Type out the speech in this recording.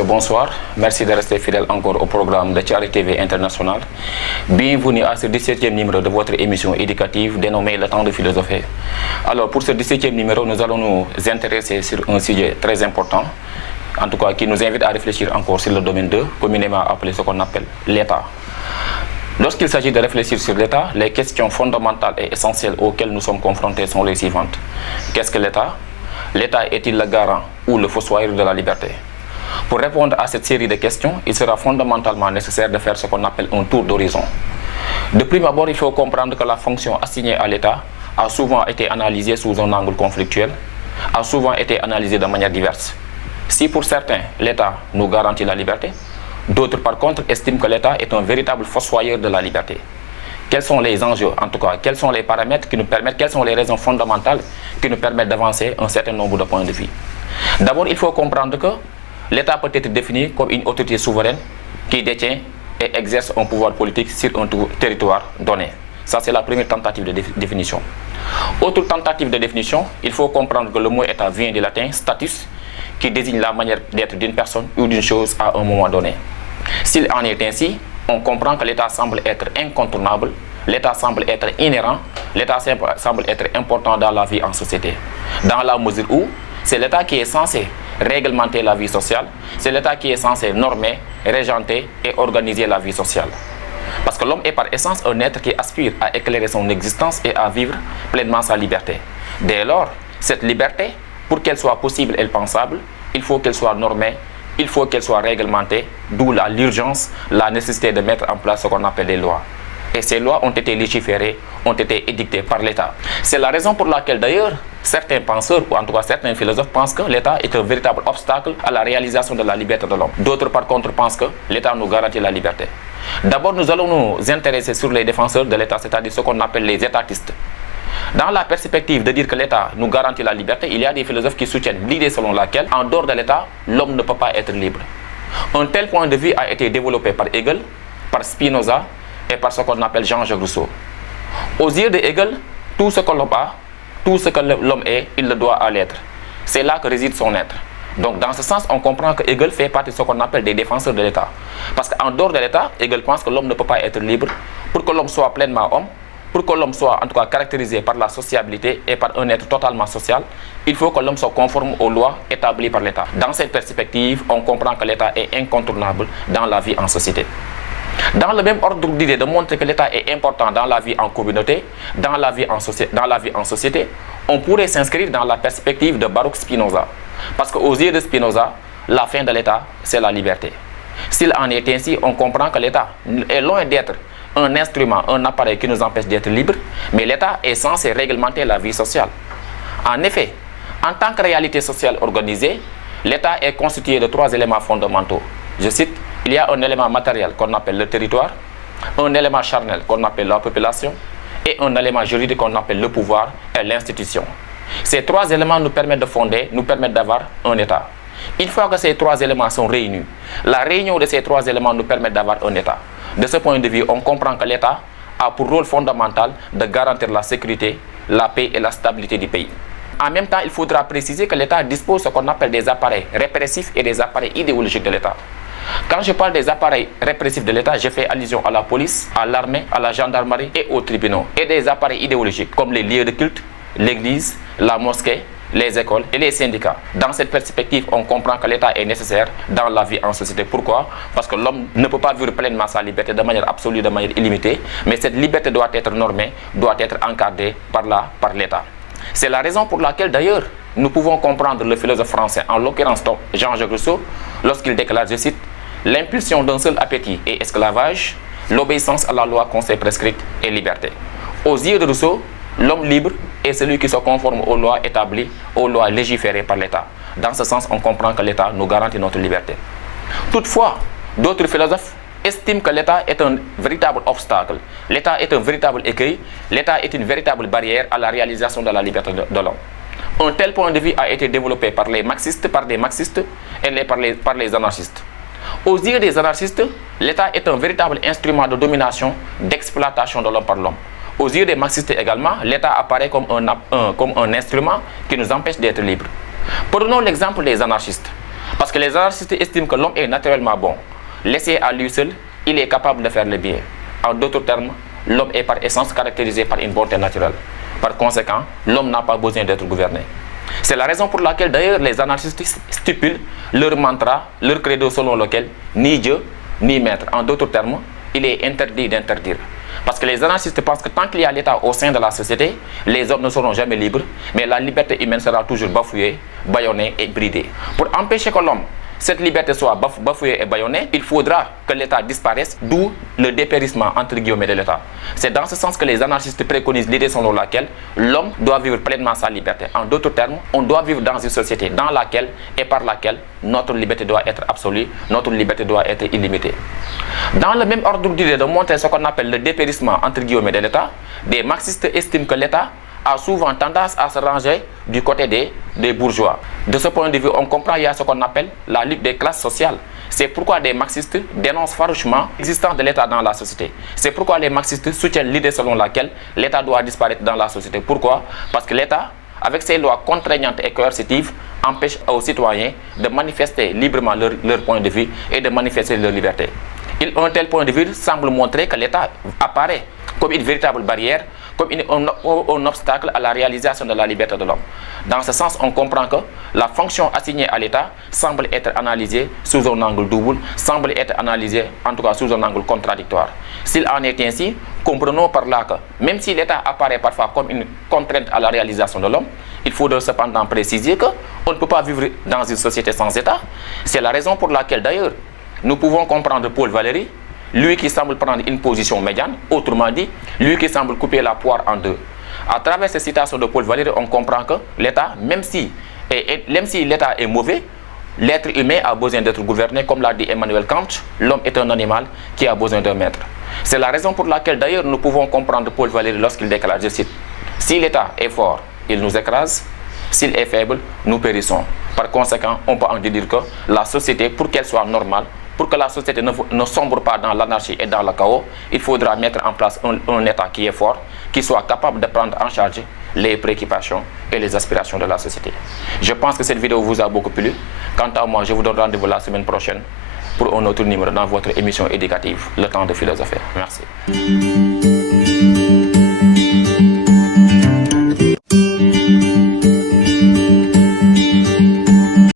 messieurs, bonsoir. Merci de rester fidèles encore au programme de Thiaroye TV International. Bienvenue à ce 17e numéro de votre émission éducative dénommée Le Temps de philosopher. Alors, pour ce 17e numéro, nous allons nous intéresser sur un sujet très important, en tout cas qui nous invite à réfléchir encore sur le domaine 2, communément appelé ce qu'on appelle l'État. Lorsqu'il s'agit de réfléchir sur l'État, les questions fondamentales et essentielles auxquelles nous sommes confrontés sont les suivantes. Qu'est-ce que l'État? L'État est-il le garant ou le fossoyeur de la liberté? Pour répondre à cette série de questions, il sera fondamentalement nécessaire de faire ce qu'on appelle un tour d'horizon. De prime abord, il faut comprendre que la fonction assignée à l'État a souvent été analysée sous un angle conflictuel, a souvent été analysée de manière diverse. Si pour certains, l'État nous garantit la liberté, d'autres par contre estiment que l'État est un véritable fossoyeur de la liberté. Quels sont les enjeux, en tout cas, quels sont les paramètres qui nous permettent, quelles sont les raisons fondamentales qui nous permettent d'avancer un certain nombre de points de vue? D'abord, il faut comprendre que l'État peut être défini comme une autorité souveraine qui détient et exerce un pouvoir politique sur un territoire donné. Ça, c'est la première tentative de définition. Autre tentative de définition, il faut comprendre que le mot État vient du latin status, qui désigne la manière d'être d'une personne ou d'une chose à un moment donné. S'il en est ainsi, on comprend que l'État semble être incontournable, l'État semble être inhérent, l'État semble être important dans la vie en société. Dans la mesure où c'est l'État qui est censé réglementer la vie sociale, c'est l'État qui est censé normer, régenter et organiser la vie sociale. Parce que l'homme est par essence un être qui aspire à éclairer son existence et à vivre pleinement sa liberté. Dès lors, cette liberté, pour qu'elle soit possible et pensable, il faut qu'elle soit normée, il faut qu'elle soit réglementée, d'où l'urgence, la nécessité de mettre en place ce qu'on appelle les lois. Et ces lois ont été légiférées, ont été édictées par l'État. C'est la raison pour laquelle d'ailleurs, certains penseurs, ou en tout cas certains philosophes, pensent que l'État est un véritable obstacle à la réalisation de la liberté de l'homme. D'autres par contre pensent que l'État nous garantit la liberté. D'abord, nous allons nous intéresser sur les défenseurs de l'État, c'est-à-dire ce qu'on appelle les étatistes. Dans la perspective de dire que l'État nous garantit la liberté, il y a des philosophes qui soutiennent l'idée selon laquelle, en dehors de l'État, l'homme ne peut pas être libre. Un tel point de vue a été développé par Hegel, par Spinoza et par ce qu'on appelle Jean-Jacques Rousseau. Aux yeux de Hegel, tout ce que l'homme a, tout ce que l'homme est, il le doit à l'être. C'est là que réside son être. Donc dans ce sens, on comprend que Hegel fait partie de ce qu'on appelle des défenseurs de l'État. Parce qu'en dehors de l'État, Hegel pense que l'homme ne peut pas être libre. Pour que l'homme soit pleinement homme, pour que l'homme soit en tout cas caractérisé par la sociabilité et par un être totalement social, il faut que l'homme soit conforme aux lois établies par l'État. Dans cette perspective, on comprend que l'État est incontournable dans la vie en société. Dans le même ordre d'idée de montrer que l'État est important dans la vie en communauté, dans la vie en société, on pourrait s'inscrire dans la perspective de Baruch Spinoza. Parce qu'aux yeux de Spinoza, la fin de l'État, c'est la liberté. S'il en est ainsi, on comprend que l'État est loin d'être un instrument, un appareil qui nous empêche d'être libres, mais l'État est censé réglementer la vie sociale. En effet, en tant que réalité sociale organisée, l'État est constitué de 3 éléments fondamentaux. Je cite, il y a un élément matériel qu'on appelle le territoire, un élément charnel qu'on appelle la population et un élément juridique qu'on appelle le pouvoir et l'institution. Ces 3 éléments nous permettent de fonder, nous permettent d'avoir un État. Une fois que ces 3 éléments sont réunis, la réunion de ces 3 éléments nous permet d'avoir un État. De ce point de vue, on comprend que l'État a pour rôle fondamental de garantir la sécurité, la paix et la stabilité du pays. En même temps, il faudra préciser que l'État dispose de ce qu'on appelle des appareils répressifs et des appareils idéologiques de l'État. Quand je parle des appareils répressifs de l'État, je fais allusion à la police, à l'armée, à la gendarmerie et aux tribunaux. Et des appareils idéologiques comme les lieux de culte, l'église, la mosquée, les écoles et les syndicats. Dans cette perspective, on comprend que l'État est nécessaire dans la vie en société. Pourquoi? Parce que l'homme ne peut pas vivre pleinement sa liberté de manière absolue, de manière illimitée, mais cette liberté doit être normée, doit être encadrée par l'État. C'est la raison pour laquelle d'ailleurs, nous pouvons comprendre le philosophe français, en l'occurrence Jean-Jacques Rousseau, lorsqu'il déclare, je cite, « L'impulsion d'un seul appétit est esclavage, l'obéissance à la loi conseil prescrite est liberté. » Aux yeux de Rousseau, l'homme libre est celui qui se conforme aux lois établies, aux lois légiférées par l'État. Dans ce sens, on comprend que l'État nous garantit notre liberté. Toutefois, d'autres philosophes estiment que l'État est un véritable obstacle. L'État est un véritable écueil. L'État est une véritable barrière à la réalisation de la liberté de l'homme. Un tel point de vue a été développé par des marxistes et par les anarchistes. Aux yeux des anarchistes, l'État est un véritable instrument de domination, d'exploitation de l'homme par l'homme. Aux yeux des marxistes également, l'État apparaît comme un instrument qui nous empêche d'être libres. Prenons l'exemple des anarchistes. Parce Parce que les anarchistes estiment que l'homme est naturellement bon. Laissé à lui seul, il est capable de faire le bien. En d'autres termes, l'homme est par essence caractérisé par une bonté naturelle. Par conséquent, l'homme n'a pas besoin d'être gouverné. C'est la raison pour laquelle d'ailleurs les anarchistes stipulent leur mantra, leur credo selon lequel ni Dieu, ni maître. En d'autres termes, il est interdit d'interdire. Parce que les anarchistes pensent que tant qu'il y a l'État au sein de la société, les hommes ne seront jamais libres, mais la liberté humaine sera toujours bafouée, bâillonnée et bridée. Pour empêcher que l'homme, cette liberté soit bafouée et bâillonnée, il faudra que l'État disparaisse, d'où le dépérissement entre guillemets de l'État. C'est dans ce sens que les anarchistes préconisent l'idée selon laquelle l'homme doit vivre pleinement sa liberté. En d'autres termes, on doit vivre dans une société dans laquelle et par laquelle notre liberté doit être absolue, notre liberté doit être illimitée. Dans le même ordre d'idée de montrer ce qu'on appelle le dépérissement entre guillemets de l'État, des marxistes estiment que l'État a souvent tendance à se ranger du côté des bourgeois. De ce point de vue, on comprend qu'il y a ce qu'on appelle la lutte des classes sociales. C'est pourquoi des marxistes dénoncent farouchement l'existence de l'État dans la société. C'est pourquoi les marxistes soutiennent l'idée selon laquelle l'État doit disparaître dans la société. Pourquoi? Parce que l'État, avec ses lois contraignantes et coercitives, empêche aux citoyens de manifester librement leur point de vue et de manifester leur liberté. Un tel point de vue semble montrer que l'État apparaît comme une véritable barrière, comme un obstacle à la réalisation de la liberté de l'homme. Dans ce sens, on comprend que la fonction assignée à l'État semble être analysée sous un angle double, semble être analysée en tout cas sous un angle contradictoire. S'il en est ainsi, comprenons par là que même si l'État apparaît parfois comme une contrainte à la réalisation de l'homme, il faudra cependant préciser qu'on ne peut pas vivre dans une société sans État. C'est la raison pour laquelle d'ailleurs, nous pouvons comprendre Paul Valéry, lui qui semble prendre une position médiane, autrement dit, lui qui semble couper la poire en deux. À travers ces citations de Paul Valéry, on comprend que l'État, même si l'État est mauvais, l'être humain a besoin d'être gouverné, comme l'a dit Emmanuel Kant, l'homme est un animal qui a besoin d'un maître. C'est la raison pour laquelle d'ailleurs nous pouvons comprendre Paul Valéry lorsqu'il déclare, je cite, « Si l'État est fort, il nous écrase, s'il est faible, nous périssons. » Par conséquent, on peut en dire que la société, pour qu'elle soit normale, pour que la société ne sombre pas dans l'anarchie et dans le chaos, il faudra mettre en place un État qui est fort, qui soit capable de prendre en charge les préoccupations et les aspirations de la société. Je pense que cette vidéo vous a beaucoup plu. Quant à moi, je vous donne rendez-vous la semaine prochaine pour un autre numéro dans votre émission éducative, Le Temps de philosopher. Merci.